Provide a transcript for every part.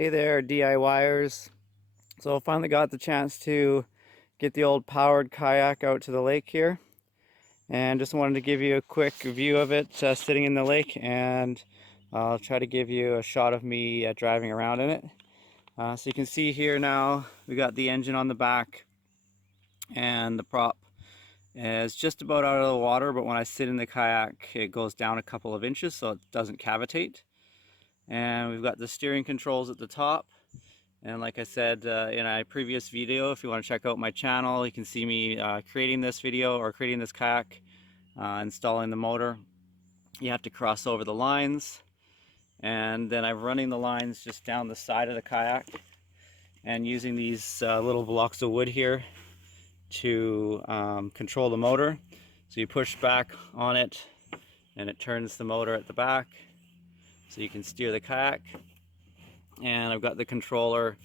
Hey there, DIYers. So I finally got the chance to get the old powered kayak out to the lake here, and just wanted to give you a quick view of it sitting in the lake, and I'll try to give you a shot of me driving around in it. So you can see here now we got the engine on the back, and the prop is just about out of the water, but when I sit in the kayak it goes down a couple of inches so it doesn't cavitate. And we've got the steering controls at the top. And like I said in a previous video, if you want to check out my channel, you can see me creating this video or creating this kayak, installing the motor. You have to cross over the lines, and then I'm running the lines just down the side of the kayak and using these little blocks of wood here to control the motor. So you push back on it and it turns the motor at the back so you can steer the kayak. And I've got the controller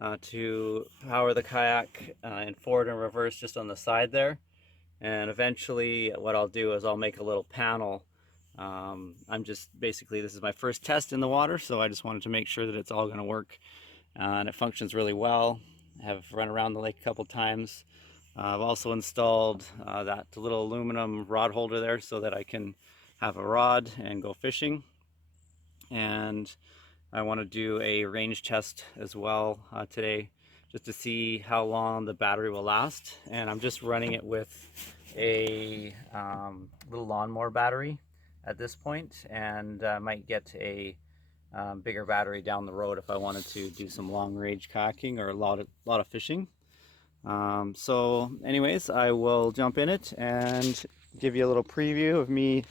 to power the kayak in forward and reverse just on the side there. And eventually what I'll do is I'll make a little panel. I'm just basically, this is my first test in the water, so I just wanted to make sure that it's all going to work and it functions really well. I have run around the lake a couple times. I've also installed that little aluminum rod holder there so that I can have a rod and go fishing. And I want to do a range test as well today, just to see how long the battery will last. And I'm just running it with a little lawnmower battery at this point, and I might get a bigger battery down the road if I wanted to do some long range kayaking or a lot of fishing. So anyways, I will jump in it and give you a little preview of me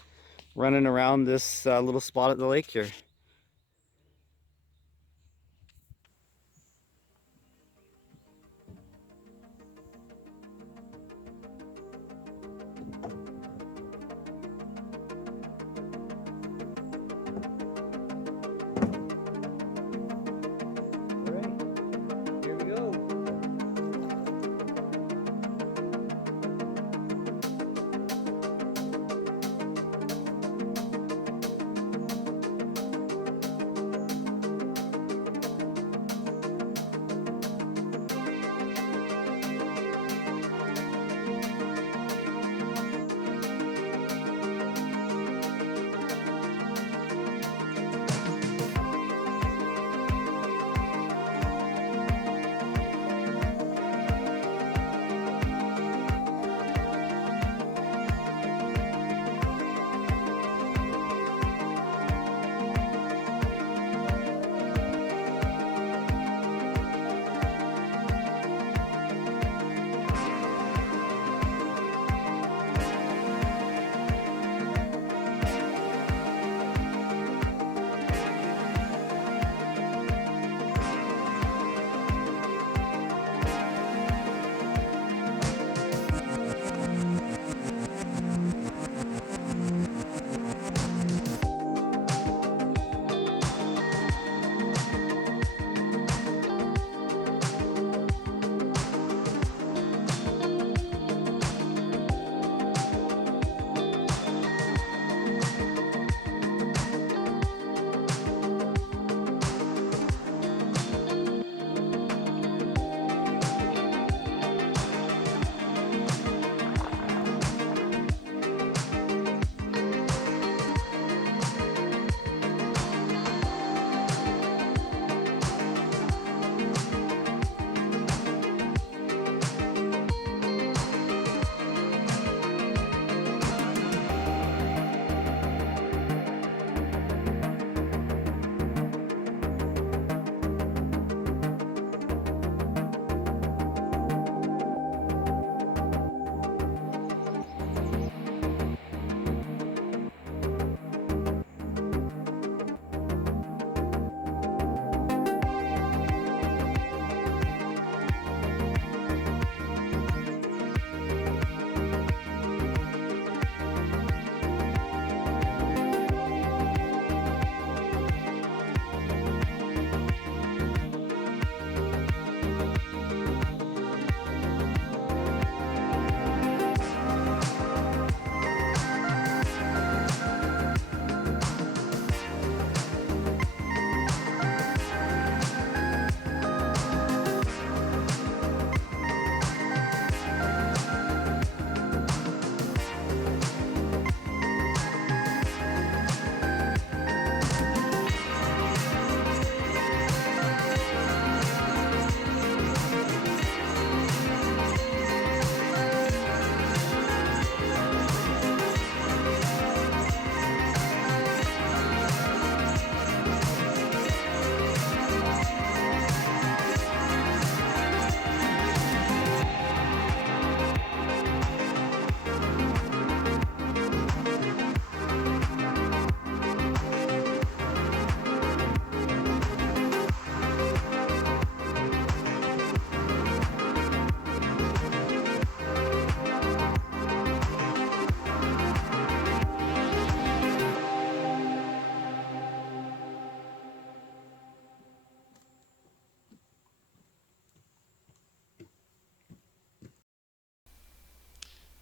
running around this little spot at the lake here.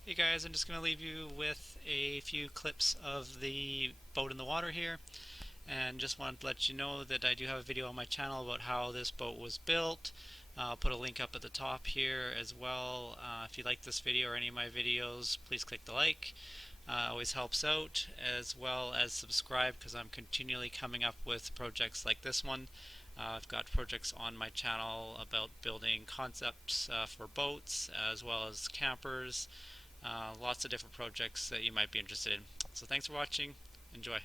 Hey guys, I'm just going to leave you with a few clips of the boat in the water here, and just wanted to let you know that I do have a video on my channel about how this boat was built. I'll put a link up at the top here as well. If you like this video or any of my videos, please click the like. Always helps out, as well as subscribe because I'm continually coming up with projects like this one. I've got projects on my channel about building concepts for boats as well as campers. Lots of different projects that you might be interested in. So thanks for watching. Enjoy.